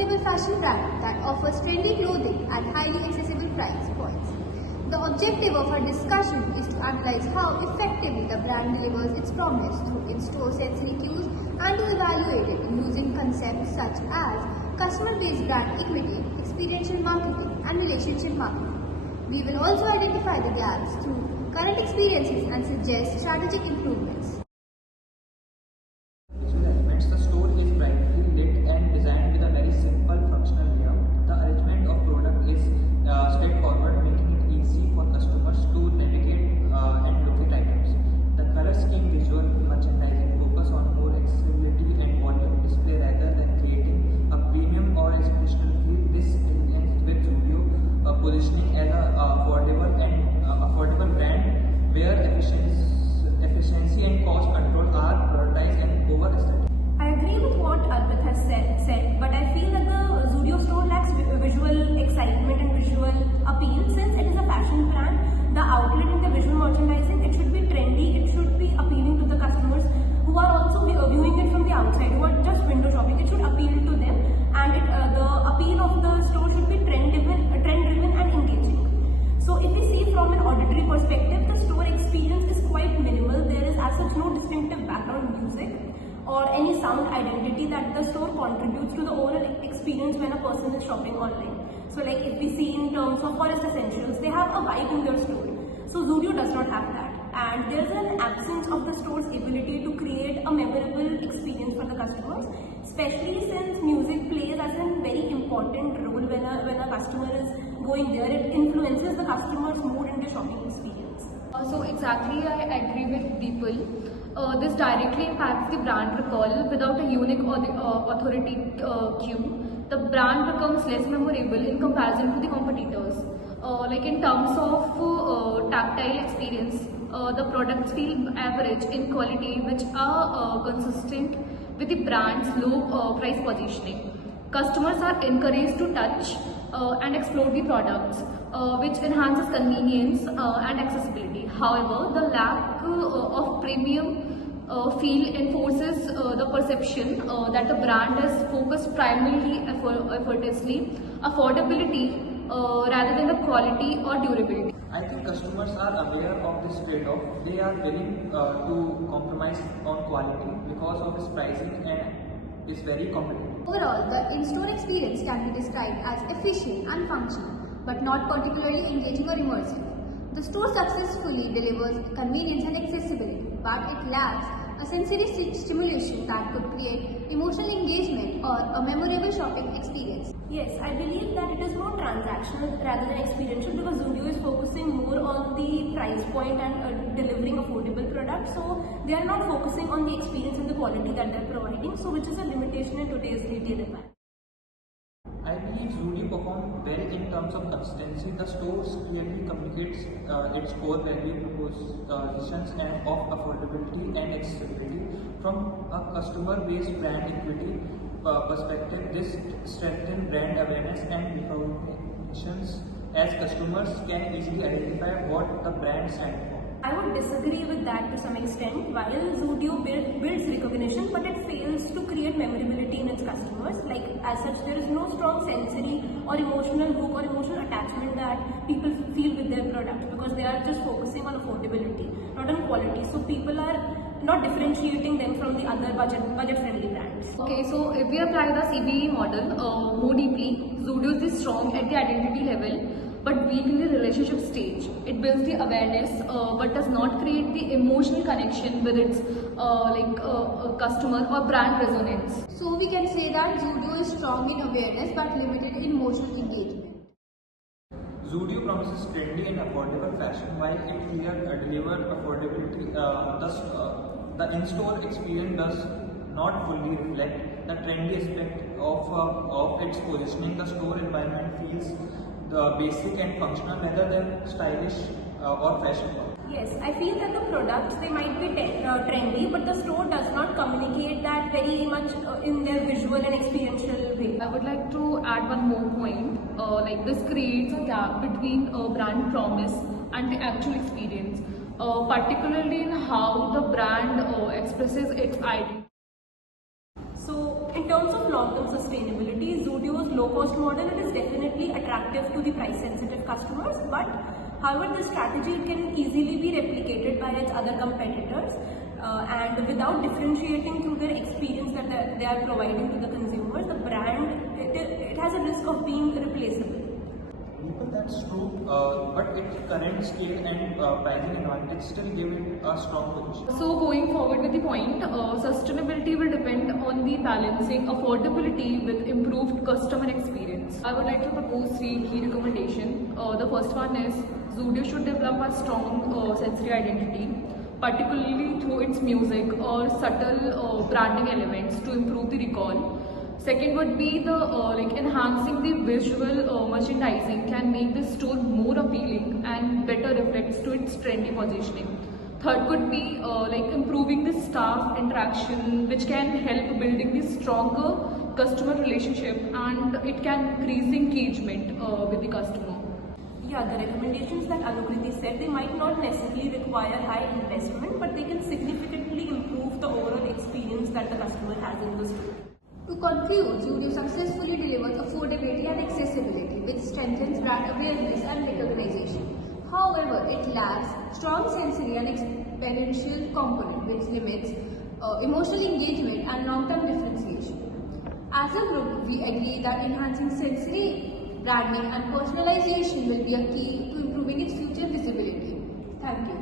affordable fashion brand that offers trendy clothing at highly accessible price points. The objective of our discussion is to analyze how effectively the brand delivers its promise through in-store sensory cues and to evaluate it using concepts such as customer-based brand equity, experiential marketing, and relationship marketing. We will also identify the gaps through current experiences and suggest strategic improvements. Visual elements. The store is brightly lit and designed with a very simple functional layout. The arrangement of product is straightforward, making it easy for customers to navigate and locate items. The color scheme, visual merchandising focus on more accessibility and volume display rather than creating a premium or exceptional feel. This aligns with Zudio positioning as an affordable brand where efficiency and cost control are prioritized and over aesthetic. I agree with what Arpit has said, but I feel that the Zudio store lacks visual excitement and visual appeal. Since it is a fashion brand, the outlet in the visual merchandising, it should be trendy, it should be appealing to the customers who are also viewing it from the outside, who are just window shopping. It should appeal to them, and the appeal of the store should be trend-driven and engaging. So if we see from an auditory perspective, the store experience is quite minimal. There is as such no distinctive background music or any sound identity that the store contributes to the overall experience when a person is shopping online. So like if we see in terms of forest essentials, they have a vibe in their store. So Zudio does not have that. And there's an absence of the store's ability to create a memorable experience for the customers, especially since music plays as a very important role when a customer is going there. It influences the customer's mood in the shopping experience. So exactly, I agree with people. This directly impacts the brand recall. Without a unique or the authority cue, the brand becomes less memorable in comparison to the competitors. Like in terms of tactile experience, the products feel average in quality, which are consistent with the brand's low price positioning. Customers are encouraged to touch and explore the products, which enhances convenience and accessibility. However, the lack of premium feel enforces the perception that the brand is focused primarily effortlessly affordability rather than the quality or durability. I think customers are aware of this trade-off. They are willing to compromise on quality because of its pricing and is very competitive. Overall, the in-store experience can be described as efficient and functional, but not particularly engaging or immersive. The store successfully delivers convenience and accessibility, but it lacks a sensory stimulation that could create emotional engagement or a memorable shopping experience. Yes, I believe that it is more transactional rather than experiential because Zudio is focusing more on the price point and delivering affordable products. So they are not focusing on the experience and the quality that they are providing, so which is a limitation in today's retail environment. I believe Zudio performed well in terms of consistency. The store clearly communicates its core value propositions and of affordability and accessibility. From a customer-based brand equity perspective, this strengthens brand awareness and recognitions as customers can easily identify what the brand stands for. I would disagree with that to some extent. While Zudio builds recognition, but it fails to create memorability in its customers. Like as such, there is no strong sensory or emotional hook or emotional attachment that people feel with their products because they are just focusing on affordability, not on quality. So people are not differentiating them from the other budget-friendly brands. Okay, so if we apply the CBE model more deeply, Zudio is strong at the identity level, but weak in the relationship stage. It builds the awareness, but does not create the emotional connection with its customer or brand resonance. So we can say that Zudio is strong in awareness but limited in emotional engagement. Zudio promises trendy and affordable fashion while it delivers affordability. Thus, the in-store experience does not fully reflect the trendy aspect of its positioning. The store environment feels the basic and functional rather than stylish or fashionable. Yes, I feel that the products, they might be trendy, but the store does not communicate that very much in their visual and experiential way. I would like to add one more point. This creates a gap between brand promise and the actual experience, particularly in how the brand expresses its identity. So, in terms of long-term sustainability, Zudio low-cost model, it is definitely attractive to the price-sensitive customers. But however, this strategy can easily be replicated by its other competitors, and without differentiating through their experience that they are providing to the consumers, the brand it has a risk of being replaceable. That's true, but its current scale and pricing advantage still give it a strong position. So going forward with the point, sustainability will depend on the balancing affordability with improved customer experience. I would like to propose 3 key recommendations. The first one is Zudio should develop a strong sensory identity, particularly through its music or subtle branding elements to improve the recall. Second would be the enhancing the visual merchandising can make the store more appealing and better reflects to its trendy positioning. Third could be improving the staff interaction, which can help building the stronger customer relationship, and it can increase the engagement with the customer. Yeah, the recommendations that Anukriti said, they might not necessarily require high investment, but they can significantly improve the overall experience that the customer has in the store. To conclude, Zudio successfully delivers affordability and accessibility, which strengthens brand awareness and recognition. However, it lacks strong sensory and experiential component, which limits emotional engagement and long-term differentiation. As a group, we agree that enhancing sensory, branding and personalization will be a key to improving its future visibility. Thank you.